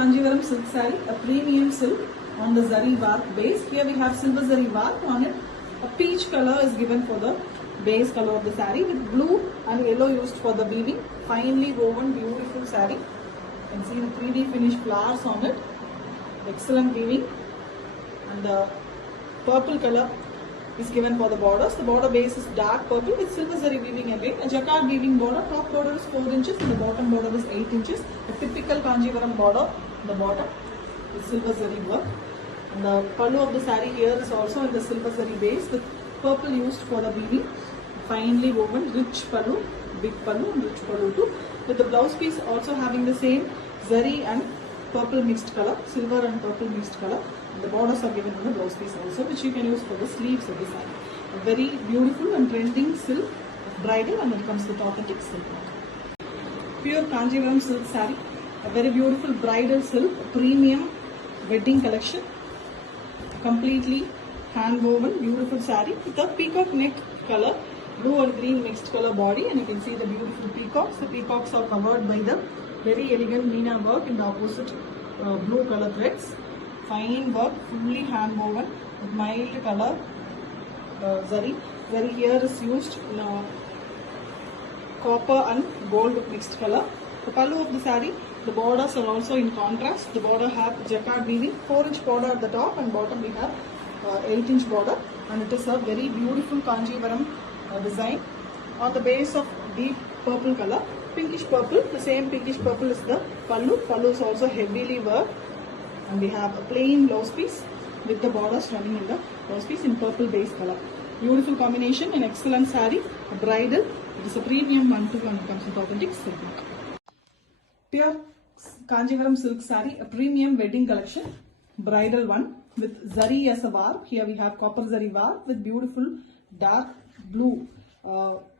Kanjivaram silk saree, a premium silk on the zari work base. Here we have silver zari work on it. A peach color is given for the base color of the saree with blue and yellow used for the weaving. Finely woven, beautiful saree. You can see the 3D finished flowers on it. Excellent weaving. And the purple color is given for the borders. The border base is dark purple with silver zari weaving again. A jacquard weaving border. Top border is 4 inches and the bottom border is 8 inches. A typical Kanjivaram border. The bottom with silver zari work. And the pallu of the saree here is also in the silver zari base with purple used for the weaving. Finely woven, rich pallu, big pallu and rich pallu too. With the blouse piece also having the same zari and purple mixed color, silver and purple mixed color. And the borders are given on the blouse piece also, which you can use for the sleeves of the saree. A very beautiful and trending silk bridal, and it comes with authentic silk work. Pure Kanjivaram silk saree, a very beautiful bridal silk, premium wedding collection. Completely hand woven, beautiful saree with a peacock neck color, blue and green mixed color body, and you can see the beautiful peacocks. The peacocks are covered by the very elegant Meena work in the opposite blue color threads. Fine work, fully hand woven with mild color zari. Zari here is used in copper and gold mixed color. The pallu of the saree, the borders are also in contrast. The border have jacquard weaving, 4-inch border at the top, and bottom we have 8-inch border, and it is a very beautiful Kanjivaram design on the base of deep purple color, pinkish purple. The same pinkish purple is the pallu. Pallu is also heavily worked, and we have a plain blouse piece with the borders running in the blouse piece in purple base color. Beautiful combination, an excellent saree, a bridal. It is a premium one too, and it comes with authentic silk work. Pure Kanjivaram silk saree, a premium wedding collection, bridal one with zari as a warp. Here we have copper zari warp with beautiful dark blue,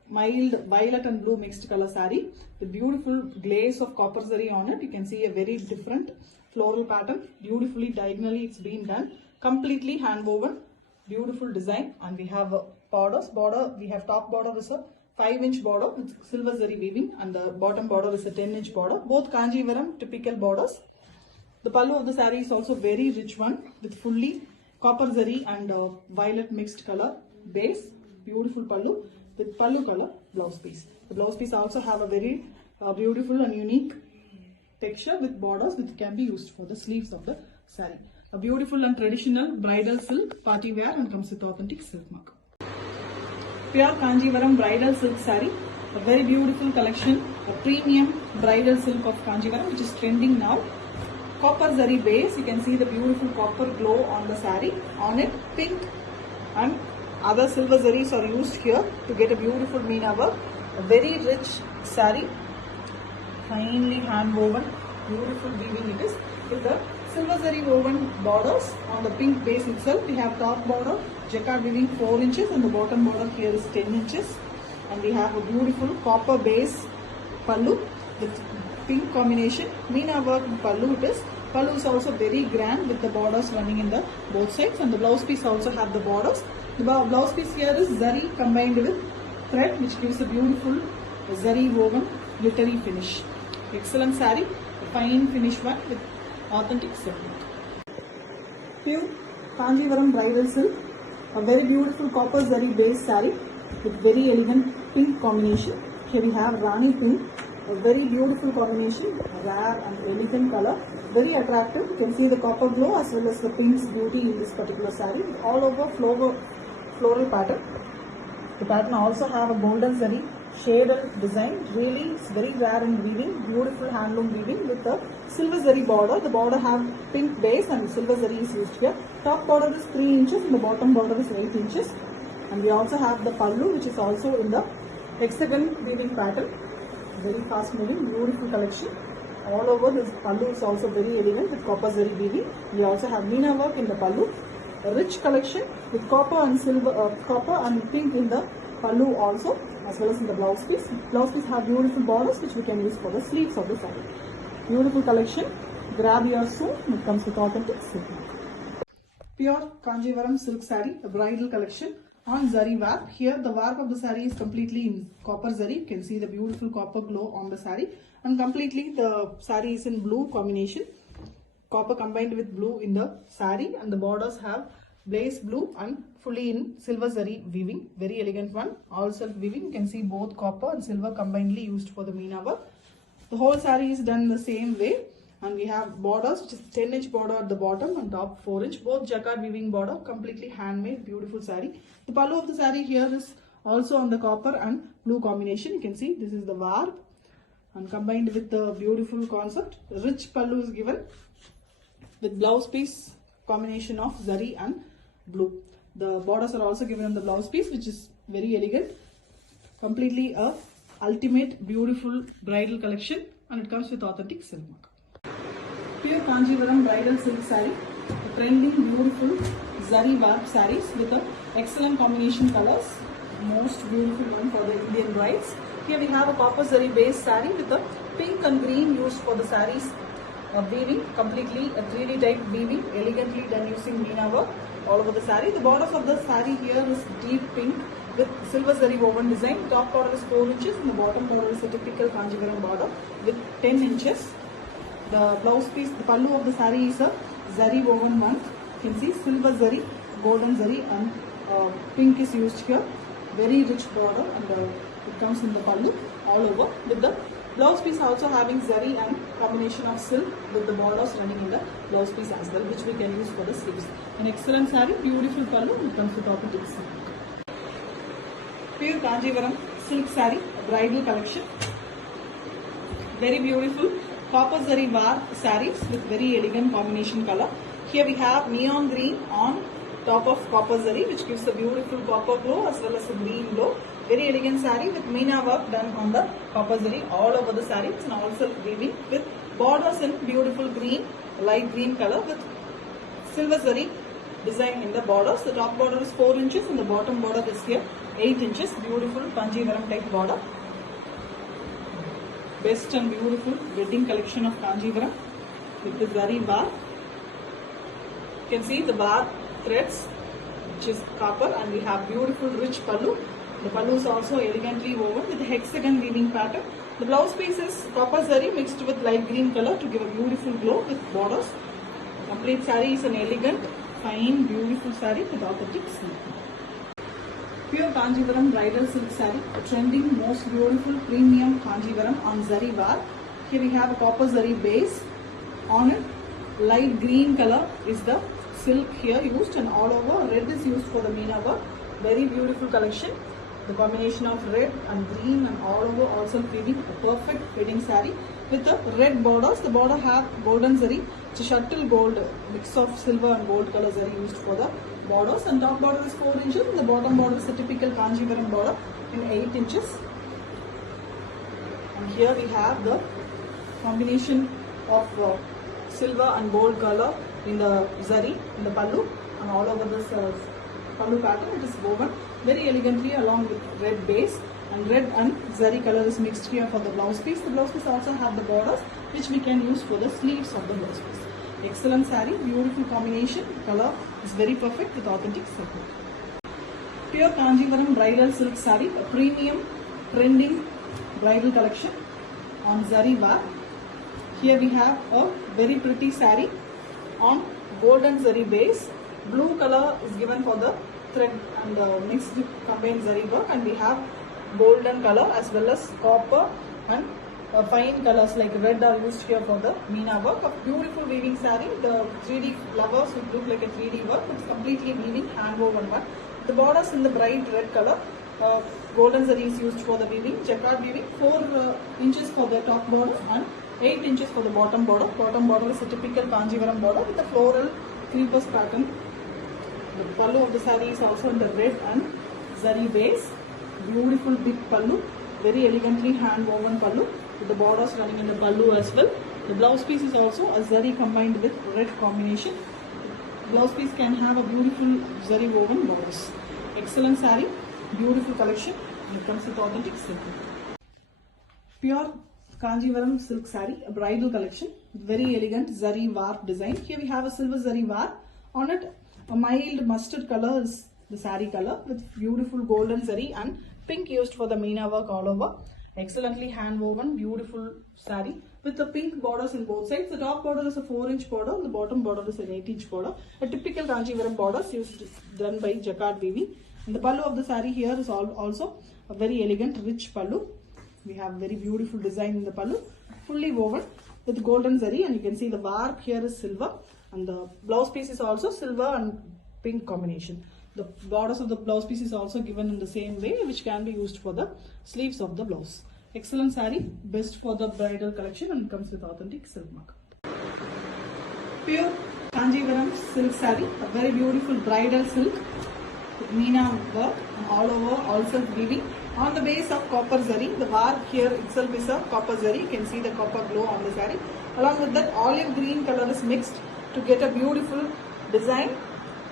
mild violet and blue mixed color saree with beautiful glaze of copper zari on it. You can see a very different floral pattern, beautifully diagonally it's been done, completely hand woven, beautiful design, and we have a border. We have top border is a 5-inch border with silver zari weaving, and the bottom border is a 10-inch border. Both Kanjivaram typical borders. The pallu of the saree is also very rich one with fully copper zari and violet mixed color base. Beautiful pallu with pallu color blouse piece. The blouse piece also have a very beautiful and unique texture with borders which can be used for the sleeves of the saree. A beautiful and traditional bridal silk party wear, and comes with authentic silk mark. Pure Kanjivaram bridal silk saree, a very beautiful collection, a premium bridal silk of Kanjivaram which is trending now. Copper zari base, you can see the beautiful copper glow on the saree. On it, pink and other silver zaris are used here to get a beautiful Meena work. A very rich saree, finely hand woven, beautiful weaving it is with the silver zari woven borders on the pink base itself. We have top border jacquard weaving 4 inches, and the bottom border here is 10 inches, and we have a beautiful copper base pallu with pink combination. Meena work pallu it is. Pallu is also very grand with the borders running in the both sides, and the blouse piece also have the borders. The blouse piece here is zari combined with thread, which gives a beautiful zari woven glittery finish. Excellent saree, a fine finish one with authentic silk. Pure Kanjivaram bridal silk, a very beautiful copper zari base saree with very elegant pink combination. Here we have Rani pink, a very beautiful combination, rare and elegant color, very attractive. You can see the copper glow as well as the pink's beauty in this particular saree, all over floral pattern. The pattern also have a golden zari shaded design. Really, it's very rare in weaving. Beautiful handloom weaving with the silver zari border. The border have pink base and silver zari is used here. Top border is 3 inches and the bottom border is 8 inches. And we also have the pallu, which is also in the hexagon weaving pattern. Very fast moving, beautiful collection. All over this pallu is also very elegant with copper zari weaving. We also have Meena work in the pallu. A rich collection with copper and silver, copper and pink in the pallu also, as well as in the blouse piece. Blouse piece have beautiful borders which we can use for the sleeves of the saree. Beautiful collection. Grab yours soon. It comes with authentic silk. Pure Kanjivaram silk saree, a bridal collection on zari warp. Here the warp of the saree is completely in copper zari. You can see the beautiful copper glow on the saree, and completely the saree is in blue combination. copper combined with blue in the saree, and the borders have blaze blue and fully in silver zari weaving. Very elegant one. All self weaving. You can see both copper and silver combinedly used for the meena work. The whole saree is done the same way, and we have borders which is 10-inch border at the bottom and top 4-inch. Both jacquard weaving border, completely handmade, beautiful saree. The pallu of the saree here is also on the copper and blue combination. You can see this is the warp, and combined with the beautiful concept, rich pallu is given with blouse piece combination of zari and blue. The borders are also given on the blouse piece, which is very elegant. Completely a ultimate beautiful bridal collection, and it comes with authentic silk mark. Pure Kanjivaram bridal silk saree, trending beautiful zari warp sarees with a excellent combination colors. Most beautiful one for the Indian brides. Here we have a copper zari base saree with a pink and green used for the sarees weaving, completely a 3D type weaving, elegantly done using meena work all over the saree. The borders of the saree here is deep pink with silver zari woven design. Top border is 4 inches and the bottom border is a typical Kanjivaram border with 10 inches. The blouse piece, the pallu of the saree is a zari woven one. You can see silver zari, golden zari and pink is used here. Very rich border, and it comes in the pallu all over, with the blouse piece also having zari and combination of silk with the borders running in the blouse piece as well, which we can use for the sleeves. An excellent saree, beautiful pallu, it comes with authentic silk. Pure Kanjivaram silk saree, bridal collection. Very beautiful copper zari war sarees with very elegant combination color. Here we have neon green on top of copper zari, which gives a beautiful copper glow as well as a green glow. Very elegant saree with meena work done on the copper zari all over the saree. It's an all self weaving with borders in beautiful green, light green color with silver zari design in the borders. The top border is 4 inches and the bottom border is here 8 inches. Beautiful Kanjivaram type border. Best and beautiful wedding collection of Kanjivaram with the zari bar. You can see the bar threads, which is copper, and we have beautiful rich pallu. The pallu is also elegantly woven with the hexagon weaving pattern. The blouse piece is copper zari mixed with light green color to give a beautiful glow with borders. Complete saree is an elegant, fine, beautiful saree with authentic silk. Pure Kanjivaram bridal silk saree, a trending, most beautiful premium Kanjivaram on zari war. Here we have a copper zari base. On it, light green color is the silk here used, and all over red is used for the meena work. Very beautiful collection. The combination of red and green and all over also weaving a perfect wedding saree with the red borders. The border have golden zari. It's a shuttle gold, mix of silver and gold color zari used for the borders, and top border is 4 inches and the bottom border is a typical Kanjivaram border in 8 inches. And here we have the combination of silver and gold color in the zari, in the pallu, and all over this pallu pattern. It is woven very elegantly along with red base, and red and zari color is mixed here for the blouse piece. The blouse piece also have the borders which we can use for the sleeves of the blouse piece. Excellent saree, beautiful combination, color is very perfect with authentic silk. Pure Kanjivaram bridal silk saree, a premium trending bridal collection on zari war. Here we have a very pretty saree on golden zari base. Blue color is given for the thread and the mixed combined zari work, and we have golden color as well as copper and fine colors like red are used here for the meena work. A beautiful weaving saree. The 3D flowers would look like a 3D work. It's completely weaving, hand woven one. The borders in the bright red color. Golden zari is used for the weaving. Jacquard weaving. 4 inches for the top border and 8 inches for the bottom border. Bottom border is a typical Kanjivaram border with a floral creepers pattern. The pallu of the saree is also in the red and zari base. Beautiful big pallu. Very elegantly hand woven pallu with the borders running in the pallu as well. The blouse piece is also a zari combined with red combination. The blouse piece can have a beautiful zari woven borders. Excellent saree. Beautiful collection. And it comes with authentic silk. Pure Kanjivaram silk saree, a bridal collection, very elegant zari warp design. Here we have a silver zari warp. On it, a mild mustard color is the saree color with beautiful golden zari and pink used for the meena work all over. Excellently hand woven, beautiful saree with the pink borders in both sides. The top border is a 4-inch border, the bottom border is an 8-inch border. A typical Kanjivaram borders done by jacquard weaving. And the pallu of the saree here is also a very elegant, rich pallu. We have very beautiful design in the pallu, fully woven with golden zari, and you can see the warp here is silver, and the blouse piece is also silver and pink combination. The borders of the blouse piece is also given in the same way, which can be used for the sleeves of the blouse. Excellent saree, best for the bridal collection, and comes with authentic silk mark. Pure Kanjivaram silk saree, a very beautiful bridal silk with Meena work and all over all silk weaving. On the base of copper zari, the warp here itself is a copper zari. You can see the copper glow on the saree. Along with that, olive green color is mixed to get a beautiful design.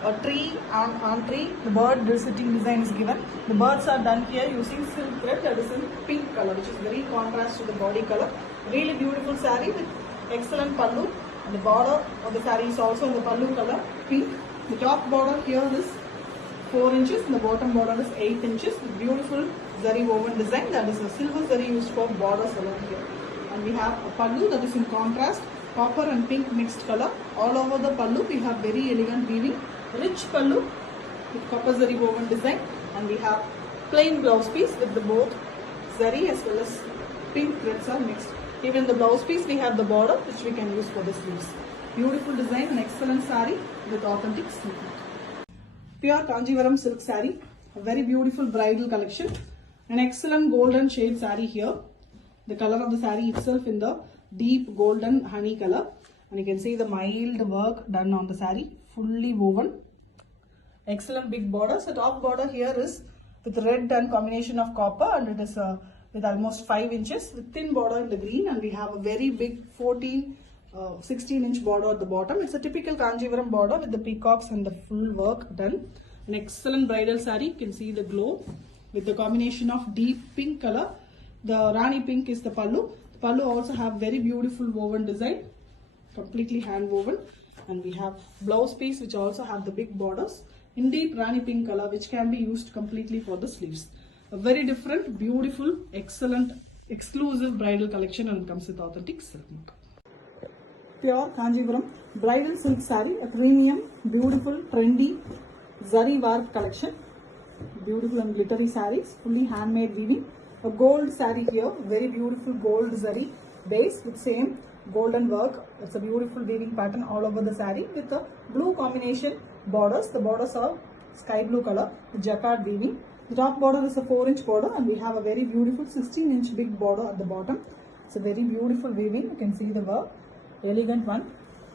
A tree on tree, the bird sitting design is given. The birds are done here using silk thread that is in pink color, which is very contrast to the body color. Really beautiful saree with excellent pallu, and the border of the saree is also in the pallu color, pink. The top border here is 4 inches and the bottom border is 8 inches with beautiful zari woven design, that is a silver zari used for borders along here. And we have a pallu that is in contrast, copper and pink mixed color. All over the pallu we have very elegant weaving, rich pallu with copper zari woven design, and we have plain blouse piece with the both zari as well as pink threads are mixed. Even the blouse piece we have the border which we can use for the sleeves. Beautiful design and excellent saree with authentic silk. Pure Kanjivaram silk saree, a very beautiful bridal collection. An excellent golden shade saree here. The color of the saree itself in the deep golden honey color, and you can see the mild work done on the saree, fully woven. Excellent big borders. The top border here is with red and combination of copper, and it is with almost 5 inches with thin border in the green, and we have a very big 16-inch border at the bottom. It's a typical Kanjivaram border with the peacocks and the full work done. An excellent bridal saree. You can see the glow with the combination of deep pink color. The Rani pink is the pallu. The pallu also have very beautiful woven design, completely hand woven, and we have blouse piece which also have the big borders in deep Rani pink color, which can be used completely for the sleeves. A very different, beautiful, excellent, exclusive bridal collection, and it comes with authentic silk mark. Pure Kanjivaram bridal silk saree, a premium, beautiful, trendy zari warp collection. Beautiful and glittery sarees, fully handmade weaving. A gold saree here, very beautiful gold zari base with same golden work. It's a beautiful weaving pattern all over the saree with a blue combination borders. The borders are sky blue color with jacquard weaving. The top border is a 4-inch border, and we have a very beautiful 16-inch big border at the bottom. It's a very beautiful weaving. You can see the work, elegant one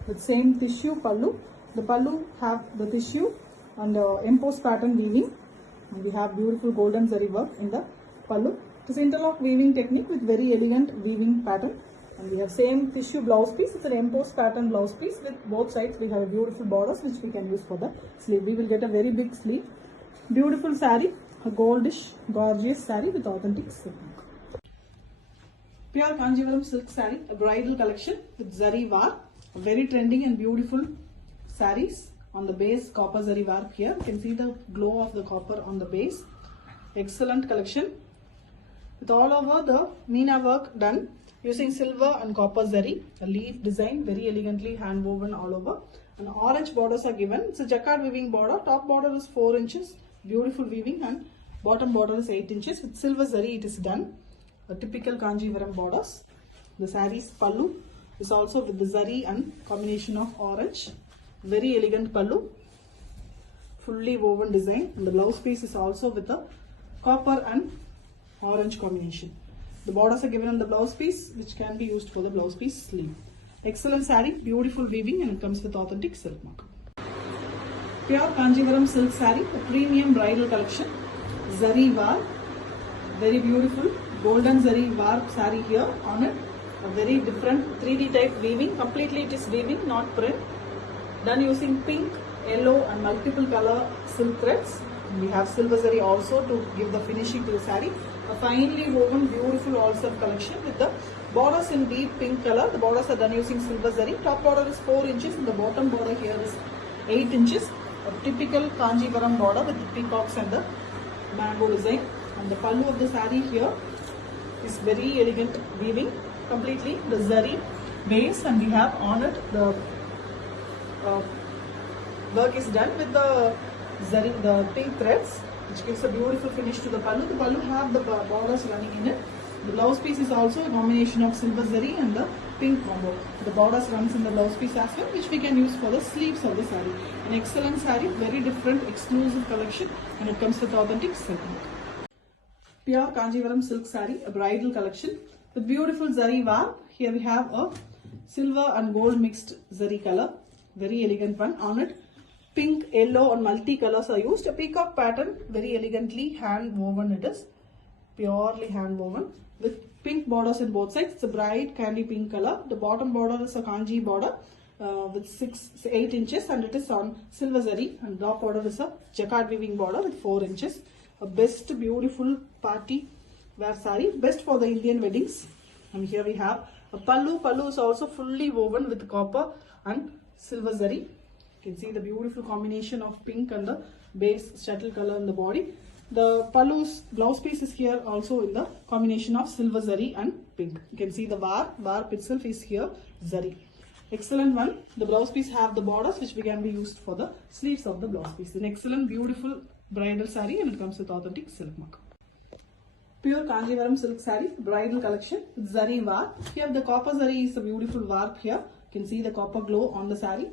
with same tissue pallu. The pallu have the tissue and embossed pattern weaving, and we have beautiful golden zari work in the pallu. It is interlock weaving technique with very elegant weaving pattern, and we have same tissue blouse piece. It's an embossed pattern blouse piece with both sides we have beautiful borders which we can use for the sleeve. We will get a very big sleeve. Beautiful saree, a goldish gorgeous saree with authentic silk. Pure Kanjivaram silk saree, a bridal collection with zari warp, a very trending and beautiful sarees. On the base copper zari warp here, you can see the glow of the copper on the base. Excellent collection with all over the Meena work done using silver and copper zari. A leaf design, very elegantly hand woven all over, and orange borders are given. It's a jacquard weaving border. Top border is 4 inches, beautiful weaving, and bottom border is 8 inches with silver zari it is done. A typical Kanjivaram borders. The saree's pallu is also with the zari and combination of orange. Very elegant pallu, fully woven design, and the blouse piece is also with the copper and orange combination. The borders are given on the blouse piece, which can be used for the blouse piece sleeve. Excellent saree, beautiful weaving, and it comes with authentic silk mark. Pure Kanjivaram silk saree, a premium bridal collection. Zari warp, very beautiful golden zari warp saree here on it. A very different 3D type weaving. Completely it is weaving, not print. Done using pink, yellow, and multiple color silk threads. We have silver zari also to give the finishing to the saree. A finely woven, beautiful all silk collection with the borders in deep pink color. The borders are done using silver zari. Top border is 4 inches, and the bottom border here is 8 inches. A typical Kanjivaram border with the peacocks and the mango design. And the pallu of the saree here is very elegant weaving, completely the zari base, and we have on it the work is done with the zari, the pink threads, which gives a beautiful finish to the pallu. The pallu have the borders running in it. The blouse piece is also a combination of silver zari and the pink combo. The borders runs in the blouse piece as well, which we can use for the sleeves of the saree. An excellent saree, very different, exclusive collection, and it comes with authentic silk work. Pure Kanjivaram silk saree, a bridal collection with beautiful zari warp. Here we have a silver and gold mixed zari color, very elegant one. On it, pink, yellow and multi colors are used. A peacock pattern, very elegantly hand woven it is, purely hand woven with pink borders in both sides. It's a bright candy pink color. The bottom border is a kanji border with 8 inches, and it is on silver zari, and top border is a jacquard weaving border with 4 inches. A best beautiful party wear saree, best for the Indian weddings. And here we have a pallu. Pallu is also fully woven with copper and silver zari. You can see the beautiful combination of pink and the base shuttle color in the body. The pallu's blouse piece is here also in the combination of silver zari and pink. You can see the warp itself is here zari. Excellent one. The blouse piece have the borders which can be used for the sleeves of the blouse piece. An excellent beautiful bridal saree, and it comes with authentic silk mark. Pure Kanjivaram silk saree, bridal collection with zari warp. Here the copper zari is a beautiful warp here. You can see the copper glow on the saree.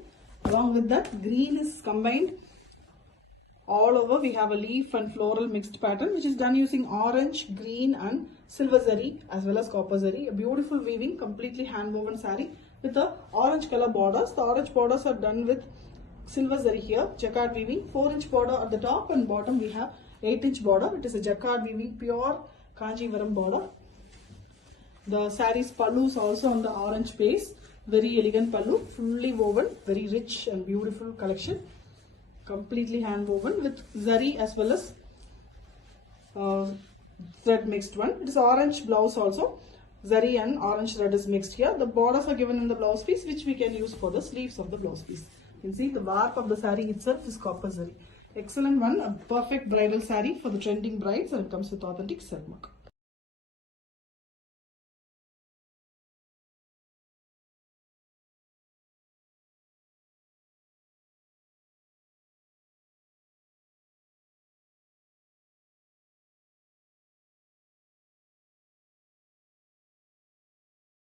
Along with that, green is combined. All over we have a leaf and floral mixed pattern, which is done using orange, green and silver zari as well as copper zari. A beautiful weaving, completely hand woven saree with the orange color borders. The orange borders are done with silver zari here, jacquard weaving, 4-inch border at the top, and bottom we have 8-inch border. It is a jacquard weaving, pure Kanjivaram border. The saree's pallu is also on the orange base. Very elegant pallu, fully woven, very rich and beautiful collection. Completely hand woven with zari as well as thread mixed one. It is orange blouse also. Zari and orange thread is mixed here. The borders are given in the blouse piece, which we can use for the sleeves of the blouse piece. You can see the warp of the saree itself is copper zari. Excellent one, a perfect bridal saree for the trending brides, and it comes with authentic silk mark.